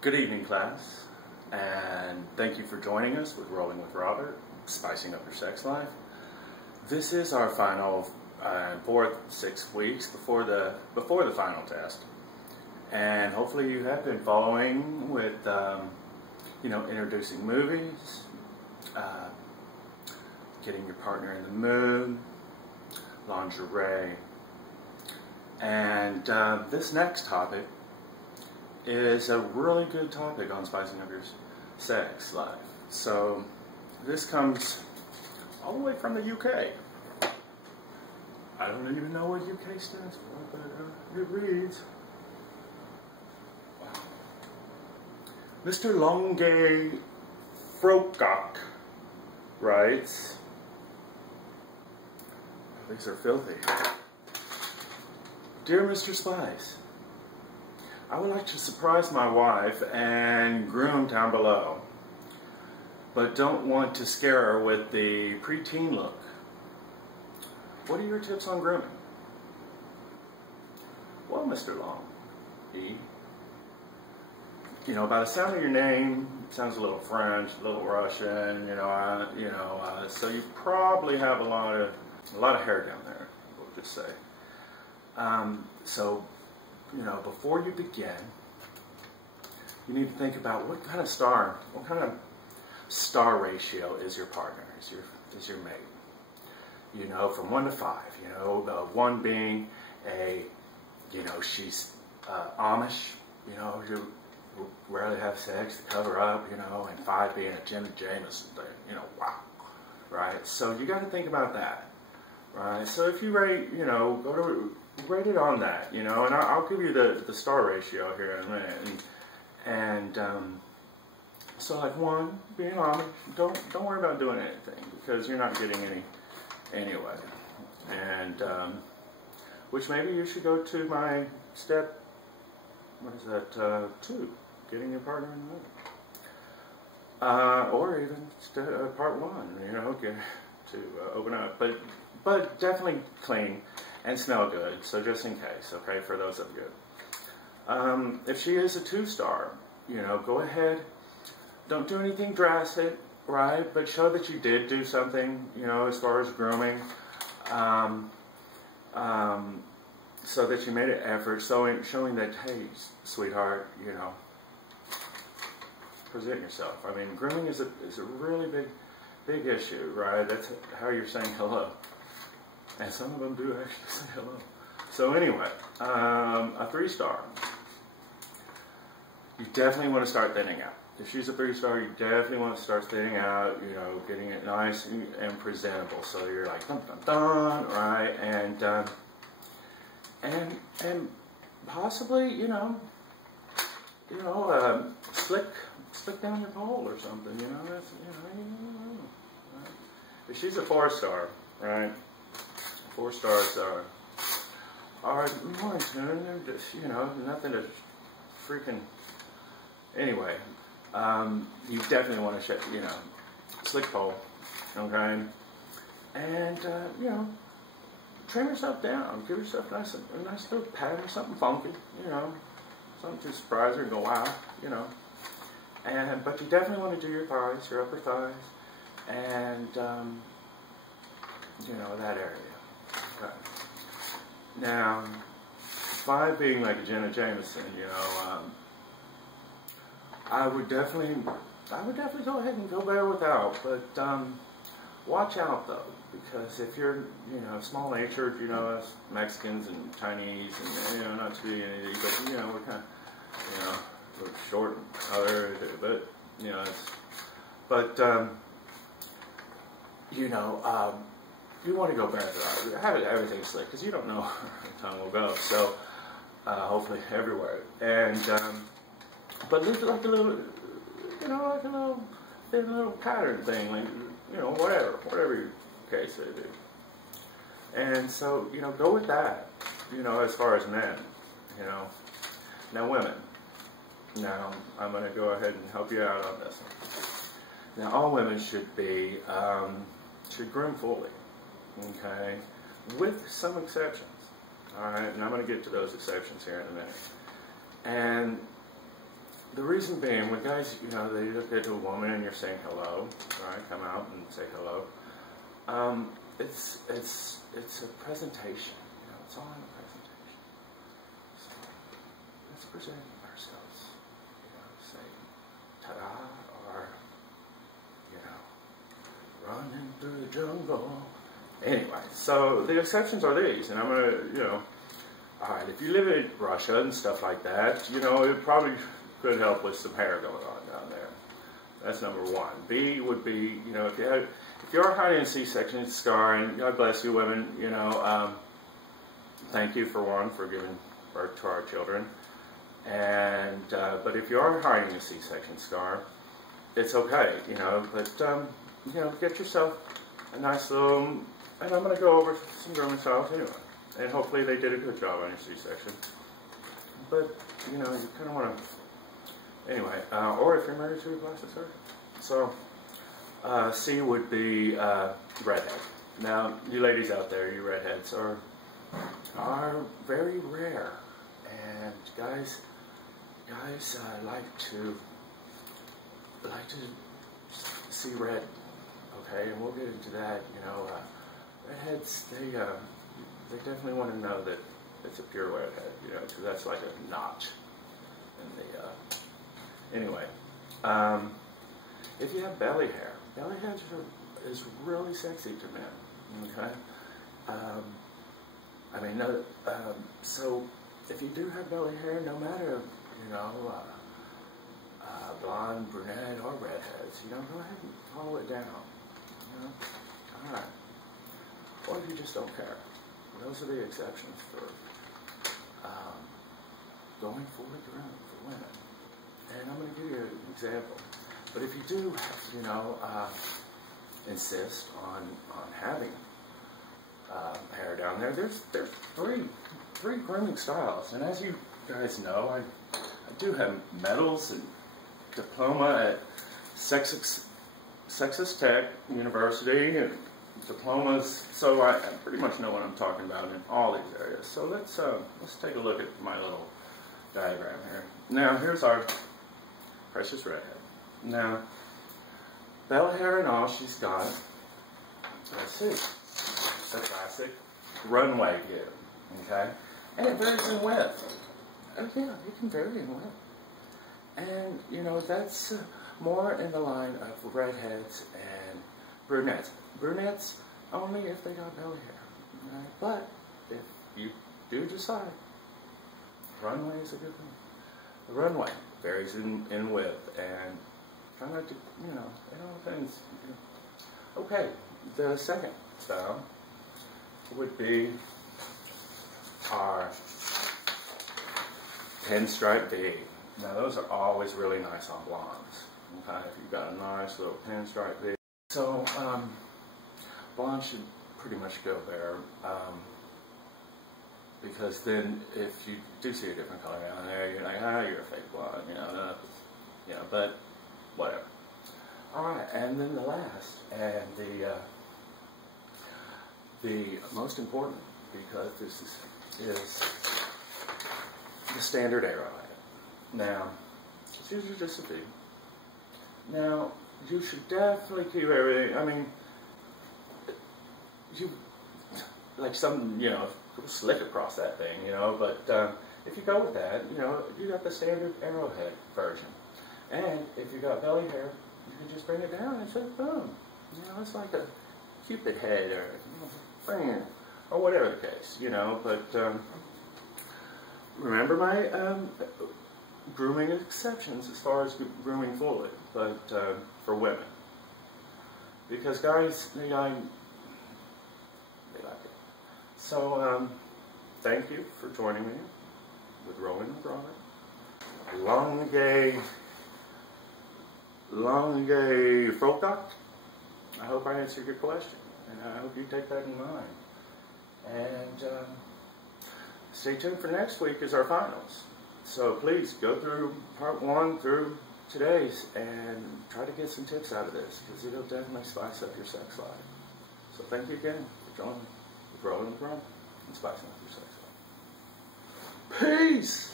Good evening, class, and thank you for joining us with Rolling with Robert, Spicing Up Your Sex Life. This is our final fourth 6 weeks before the final test, and hopefully you have been following with introducing movies, getting your partner in the mood, lingerie, and this next topic is a really good topic on spicing up your sex life. So this comes all the way from the UK. I don't even know what UK stands for, but it reads, wow. Mr. Longay Frocock writes, these are filthy. Dear Mr. Spice, I would like to surprise my wife and groom down below, but don't want to scare her with the preteen look. What are your tips on grooming? Well, Mr. Long, by the sound of your name, it sounds a little French, a little Russian, so you probably have a lot of hair down there, we'll just say. Before you begin, you need to think about what kind of star ratio is your partner, is your mate. From 1 to 5. 1 being she's Amish, who rarely have sex to cover up, and 5 being a Jenna Jameson thing, wow, right? So you got to think about that, right? So if you rate, rate it on that, and I'll give you the star ratio here in a minute. So like 1 being Amish, don't worry about doing anything because you're not getting any anyway. And which maybe you should go to my step, 2, getting your partner in the mood, or even part 1, get to open up, but definitely clean and smell good, so just in case, okay, for those of you. If she is a 2-star, go ahead, don't do anything drastic, right, but show that you did do something, as far as grooming, so that you made an effort, showing that, hey, sweetheart, present yourself. I mean, grooming is a really big issue, right? That's how you're saying hello. And some of them do actually say hello. So anyway, a 3-star. You definitely want to start thinning out. If she's a 3-star, you definitely want to start thinning out, getting it nice and presentable. So you're like, dun, dun, dun, right? And possibly, slick down your pole or something, that's, right? If she's a 4-star, right? 4 stars are more in tune. They're just, nothing to freaking. Anyway, you definitely want to, slick pole, okay? And trim yourself down. Give yourself a nice little pattern, something funky, something to surprise her and go wow, but you definitely want to do your thighs, your upper thighs, and that area. Okay. Now, 5 being like a Jenna Jameson, I would definitely go ahead and go there without, but watch out though, because if you're, small-natured, us Mexicans and Chinese, and not to be anything, but we're kind of, a little short and other, but you want to go back to have everything slick because you don't know where the tongue will go. So hopefully everywhere. And but leave it like a little, like a little pattern thing, like whatever your case may be. And so go with that. As far as men, Now women. Now I'm going to go ahead and help you out on this one. Now all women should groom fully. Okay, with some exceptions. All right, and I'm going to get to those exceptions here in a minute. And the reason being, when guys, you know, they look at a woman and you're saying hello, right? Come out and say hello. It's a presentation. You know, it's all in a presentation. So let's present ourselves. You know, say ta-da, or you know, running through the jungle. Anyway, so the exceptions are these, and I'm gonna, you know, all right. If you live in Russia and stuff like that, you know, it probably could help with some hair going on down there. That's number one. B would be, you know, if you're hiding a C-section scar, and God bless you women, you know, thank you for one for giving birth to our children. And but if you are hiding a C-section scar, it's okay, you know. But you know, get yourself a nice little. And I'm going to go over some grooming styles anyway, and hopefully they did a good job on your C-section. But you know, you kind of want to. Anyway, or if you're married to a plastic surgeon. So, C would be redhead. Now, you ladies out there, you redheads are very rare, and guys like to see red. Okay, and we'll get into that. You know, redheads they definitely want to know that it's a pure redhead. You know, because that's like a notch in the. Anyway, if you have belly hair is really sexy to men. Okay, I mean, no, so if you do have belly hair, no matter, you know, blonde, brunette, or redheads, you know, go ahead and follow it down. You know, all right. Or if you just don't care, those are the exceptions for going fully groomed for women. And I'm going to give you an example. But if you do, you know, insist on having hair down there, there's three grooming styles. And as you guys know, I do have medals and diploma at Sexist Tech University and diplomas, so I pretty much know what I'm talking about in all these areas. So let's take a look at my little diagram here. Now here's our precious redhead. Now, belly hair and all she's got. Let's see. A classic runway here. Okay? And it varies in width. Oh yeah, it can vary in width. And, you know, that's more in the line of redheads and brunettes. Brunettes only if they got belly hair. Right? But if you do decide, runway is a good one. The runway varies in width, and try not to, you know, it all depends. Okay, the second style would be our pinstripe B. Now those are always really nice on blondes. Okay, if you've got a nice little pinstripe B. So blonde should pretty much go there. Because then, if you do see a different color down there, you're like, you're a fake blonde, you know, but whatever. All right, and then the last, and the most important, because this is the standard arrowhead. Now, it's usually just a B. Now, you should definitely keep everything. I mean, you like some, you know, slick across that thing, you know, but if you go with that, you know, you got the standard arrowhead version. And if you got belly hair, you can just bring it down and say, boom. You know, it's like a Cupid head or, you know, or whatever the case, you know, but remember my grooming exceptions as far as grooming fluid, but for women. Because guys, they like it. So, thank you for joining me with Rolling with Robert. Long gay Frotak. I hope I answered your question, and I hope you take that in mind. And stay tuned for next week is our finals. So please go through part 1 through today's and try to get some tips out of this, because it'll definitely spice up your sex life. So thank you again for joining me. Rolling with Ron and spicing up your sex life. Peace!